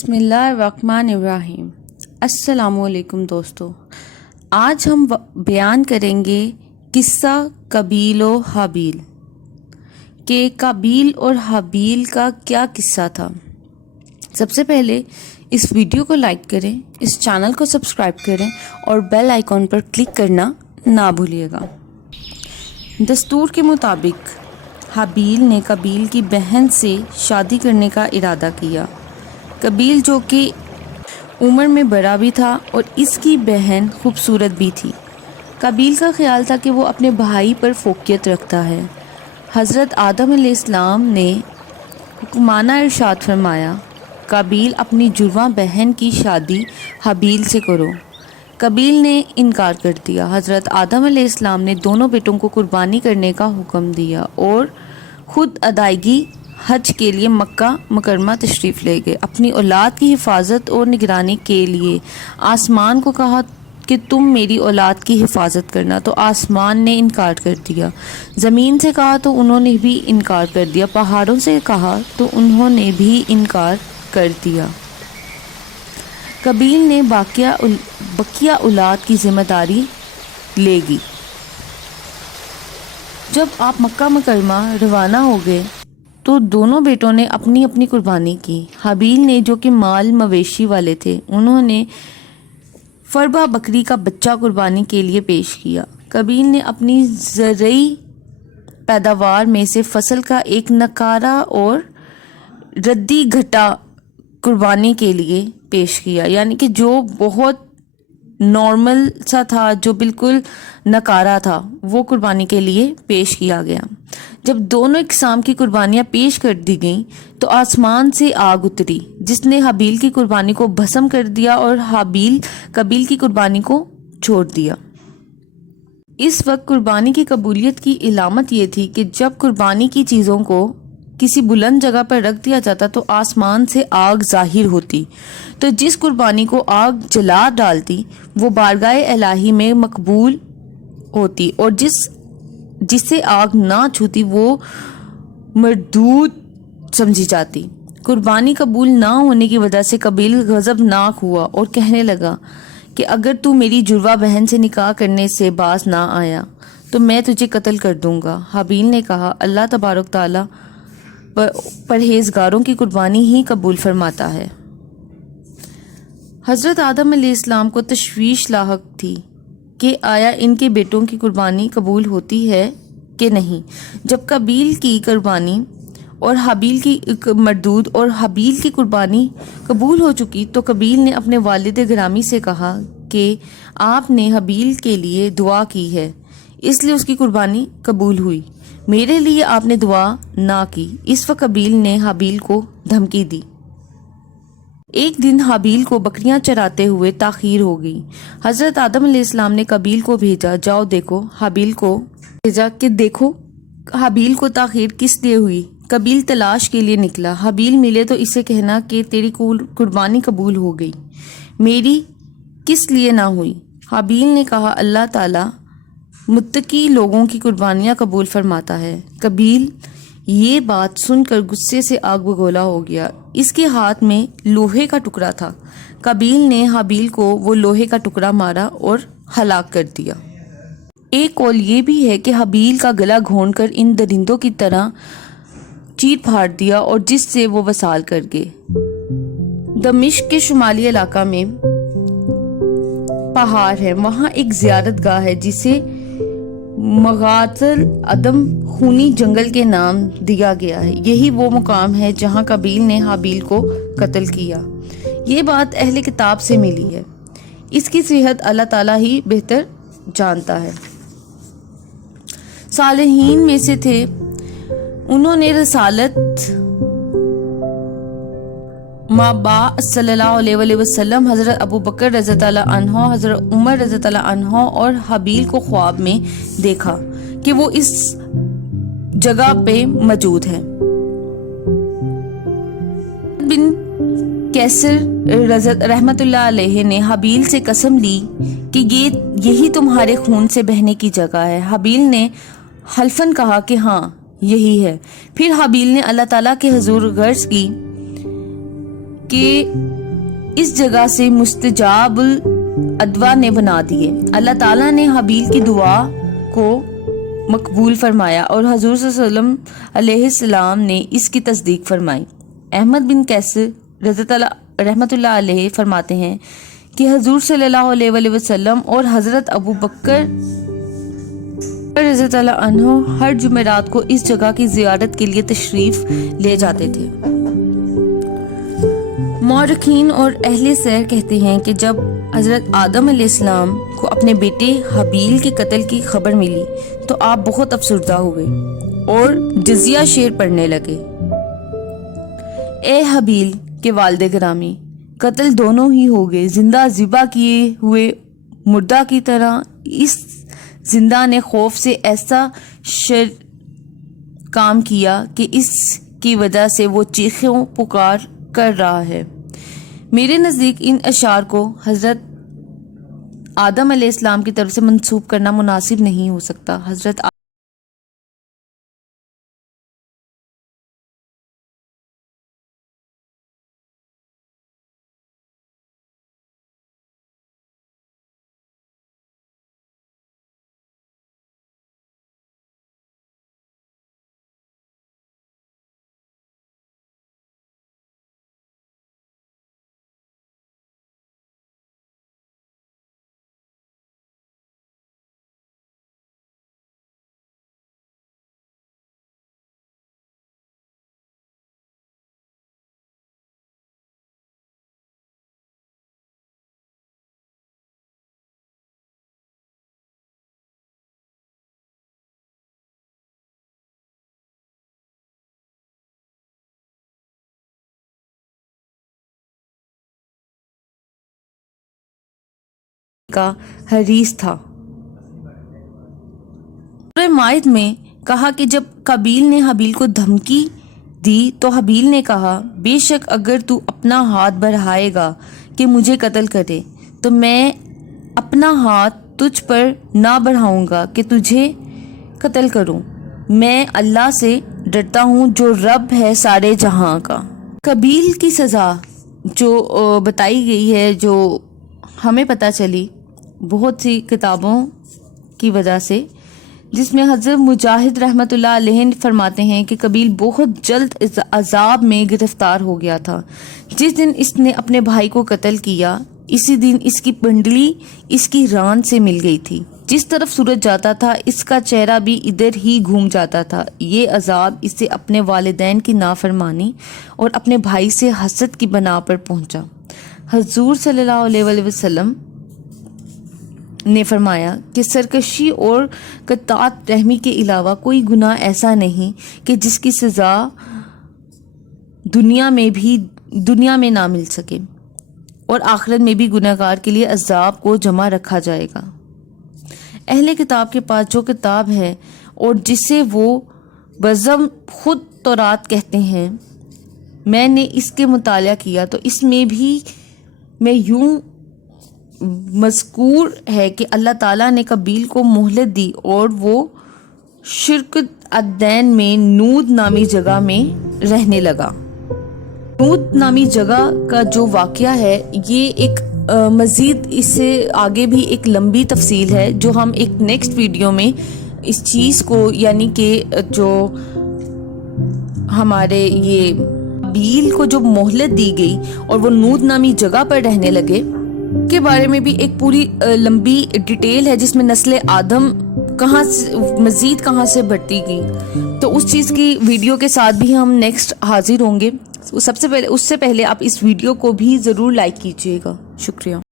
بسم اللہ الرحمن الرحیم۔ السلام علیکم دوستو، آج ہم بیان کریں گے قصہ قابیل و حابیل کہ قابیل اور حابیل کا کیا قصہ تھا۔ سب سے پہلے اس ویڈیو کو لائک کریں، اس چینل کو سبسکرائب کریں اور بیل آئیکن پر کلک کرنا نہ بھولیے گا۔ دستور کے مطابق حابیل نے قابیل کی بہن سے شادی کرنے کا ارادہ کیا۔ قابیل جو کہ عمر میں بڑا بھی تھا اور اس کی بہن خوبصورت بھی تھی۔ قابیل کا خیال تھا کہ وہ اپنے بھائی پر فوقیت رکھتا ہے۔ حضرت آدم علیہ السلام نے حکمانہ ارشاد فرمایا، قابیل اپنی جڑواں بہن کی شادی حابیل سے کرو۔ قابیل نے انکار کر دیا۔ حضرت آدم علیہ السلام نے دونوں بیٹوں کو قربانی کرنے کا حکم دیا اور خود ادائیگی حج کے لیے مکہ مکرمہ تشریف لے گئے۔ اپنی اولاد کی حفاظت اور نگرانی کے لیے آسمان کو کہا کہ تم میری اولاد کی حفاظت کرنا، تو آسمان نے انکار کر دیا۔ زمین سے کہا تو انہوں نے بھی انکار کر دیا۔ پہاڑوں سے کہا تو انہوں نے بھی انکار کر دیا۔ قابیل نے بقیہ اولاد کی ذمہ داری لے گی۔ جب آپ مکہ مکرمہ روانہ ہو گئے تو دونوں بیٹوں نے اپنی اپنی قربانی کی۔ حابیل نے جو کہ مال مویشی والے تھے، انہوں نے فربہ بکری کا بچہ قربانی کے لیے پیش کیا۔ قابیل نے اپنی زرعی پیداوار میں سے فصل کا ایک نکارہ اور ردی گھٹا قربانی کے لیے پیش کیا، یعنی کہ جو بہت نارمل سا تھا، جو بالکل نکارہ تھا، وہ قربانی کے لیے پیش کیا گیا۔ جب دونوں اقسام کی قربانیاں پیش کر دی گئیں تو آسمان سے آگ اتری جس نے حابیل کی قربانی کو بھسم کر دیا اور حابیل قابیل کی قربانی کو چھوڑ دیا۔ اس وقت قربانی کی قبولیت کی علامت یہ تھی کہ جب قربانی کی چیزوں کو کسی بلند جگہ پر رکھ دیا جاتا تو آسمان سے آگ ظاہر ہوتی، تو جس قربانی کو آگ جلا ڈالتی وہ بارگاہ الہی میں مقبول ہوتی، اور جسے آگ نہ چھوتی وہ مردود سمجھی جاتی۔ قربانی قبول نہ ہونے کی وجہ سے قابیل غضبناک ہوا اور کہنے لگا کہ اگر تو میری جڑواں بہن سے نکاح کرنے سے باز نہ آیا تو میں تجھے قتل کر دوں گا۔ حابیل نے کہا، اللہ تبارک تعالیٰ پرہیزگاروں کی قربانی ہی قبول فرماتا ہے۔ حضرت آدم علیہ السلام کو تشویش لاحق تھی کہ آیا ان کے بیٹوں کی قربانی قبول ہوتی ہے کہ نہیں۔ جب قابیل کی قربانی اور حابیل کی مردود اور حابیل کی قربانی قبول ہو چکی تو قابیل نے اپنے والد گرامی سے کہا کہ آپ نے حابیل کے لیے دعا کی ہے، اس لیے اس کی قربانی قبول ہوئی، میرے لیے آپ نے دعا نہ کی۔ اس وقت قابیل نے حابیل کو دھمکی دی۔ ایک دن حابیل کو بکریاں چراتے ہوئے تاخیر ہو گئی۔ حضرت آدم علیہ السلام نے قابیل کو بھیجا، جاؤ دیکھو۔ حابیل کو بھیجا کہ دیکھو حابیل کو تاخیر کس لیے ہوئی۔ قابیل تلاش کے لیے نکلا۔ حابیل ملے تو اسے کہنا کہ تیری قربانی قبول ہو گئی، میری کس لیے نہ ہوئی۔ حابیل نے کہا، اللہ تعالیٰ متقی لوگوں کی قربانیاں قبول فرماتا ہے۔ قابیل یہ بات سن کر غصے سے آگ بگولا ہو گیا۔ اس کے ہاتھ میں لوہے کا ٹکڑا تھا۔ قابیل نے حابیل کو وہ لوہے کا ٹکڑا مارا اور ہلاک کر دیا۔ ایک قول یہ بھی ہے کہ حابیل کا گلا گھونٹ کر ان درندوں کی طرح چیر پھاڑ دیا اور جس سے وہ وصال کر گئے۔ دمشق کے شمالی علاقہ میں پہاڑ ہے، وہاں ایک زیارت گاہ ہے جسے مغازل ادم خونی جنگل کے نام دیا گیا ہے۔ یہی وہ مقام ہے جہاں قابیل نے حابیل کو قتل کیا۔ یہ بات اہل کتاب سے ملی ہے، اس کی صحت اللہ تعالیٰ ہی بہتر جانتا ہے۔ صالحین میں سے تھے، انہوں نے رسالت مابا صلی اللہ علیہ وسلم، حضرت ابو بکر رضی اللہ عنہ، حضرت عمر رضی اللہ عنہ اور حابیل کو خواب میں دیکھا کہ وہ اس جگہ پہ موجود ہے۔ بن کیسر رحمت اللہ علیہ نے حابیل سے قسم لی کہ یہی تمہارے خون سے بہنے کی جگہ ہے۔ حابیل نے حلفاً کہا کہ ہاں یہی ہے۔ پھر حابیل نے اللہ تعالیٰ کے حضور عرض کی کہ اس جگہ سے مستجاب الادوا نے بنا دیے۔ اللہ تعالیٰ نے حابیل کی دعا کو مقبول فرمایا اور حضور صلی اللہ علیہ وسلم علیہ السلام نے اس کی تصدیق فرمائی۔ احمد بن کیسر رحمۃ اللہ علیہ فرماتے ہیں کہ حضور صلی اللہ علیہ وآلہ وسلم اور حضرت ابو بکر رضی اللہ عنہ ہر جمعرات کو اس جگہ کی زیارت کے لیے تشریف لے جاتے تھے۔ مورخین اور اہل سیر کہتے ہیں کہ جب حضرت آدم علیہ السلام کو اپنے بیٹے حابیل کے قتل کی خبر ملی تو آپ بہت افسردہ ہوئے اور جزیہ شعر پڑھنے لگے۔ اے حابیل کے والد گرامی، قتل دونوں ہی ہو گئے، زندہ ذبح کیے ہوئے مردہ کی طرح۔ اس زندہ نے خوف سے ایسا کام کیا کہ اس کی وجہ سے وہ چیخوں پکار کر رہا ہے۔ میرے نزدیک ان اشعار کو حضرت آدم علیہ السلام کی طرف سے منسوب کرنا مناسب نہیں ہو سکتا۔ حضرت کا حریص تھا۔ سورہ مائد میں کہا کہ جب قابیل نے حابیل کو دھمکی دی تو حابیل نے کہا، بے شک اگر تو اپنا ہاتھ بڑھائے گا کہ مجھے قتل کرے تو میں اپنا ہاتھ تجھ پر نہ بڑھاؤں گا کہ تجھے قتل کروں۔ میں اللہ سے ڈرتا ہوں جو رب ہے سارے جہاں کا۔ قابیل کی سزا جو بتائی گئی ہے، جو ہمیں پتہ چلی بہت سی کتابوں کی وجہ سے، جس میں حضرت مجاہد رحمۃ اللہ علیہ فرماتے ہیں کہ قابیل بہت جلد عذاب میں گرفتار ہو گیا تھا۔ جس دن اس نے اپنے بھائی کو قتل کیا اسی دن اس کی پنڈلی اس کی ران سے مل گئی تھی۔ جس طرف سورج جاتا تھا اس کا چہرہ بھی ادھر ہی گھوم جاتا تھا۔ یہ عذاب اسے اپنے والدین کی نافرمانی اور اپنے بھائی سے حسد کی بنا پر پہنچا۔ حضور صلی اللہ علیہ وآلہ وسلم نے فرمایا کہ سرکشی اور قطاعت رحمی کے علاوہ کوئی گناہ ایسا نہیں کہ جس کی سزا دنیا میں نہ مل سکے، اور آخرت میں بھی گناہ گار کے لیے عذاب کو جمع رکھا جائے گا۔ اہل کتاب کے پاس جو کتاب ہے اور جسے وہ بزم خود تورات کہتے ہیں، میں نے اس کے مطالعہ کیا تو اس میں بھی میں یوں مذکور ہے کہ اللہ تعالیٰ نے قابیل کو مہلت دی اور وہ شرک الدین میں نود نامی جگہ میں رہنے لگا۔ نود نامی جگہ کا جو واقعہ ہے یہ ایک مزید اس سے آگے بھی ایک لمبی تفصیل ہے جو ہم ایک نیکسٹ ویڈیو میں اس چیز کو، یعنی کہ جو ہمارے یہ قابیل کو جو مہلت دی گئی اور وہ نود نامی جگہ پر رہنے لگے کے بارے میں بھی ایک پوری لمبی ڈیٹیل ہے، جس میں نسل آدم مزید کہاں سے بڑھتی گئی، تو اس چیز کی ویڈیو کے ساتھ بھی ہم نیکسٹ حاضر ہوں گے۔ اس سے پہلے آپ اس ویڈیو کو بھی ضرور لائک کیجیے گا۔ شکریہ۔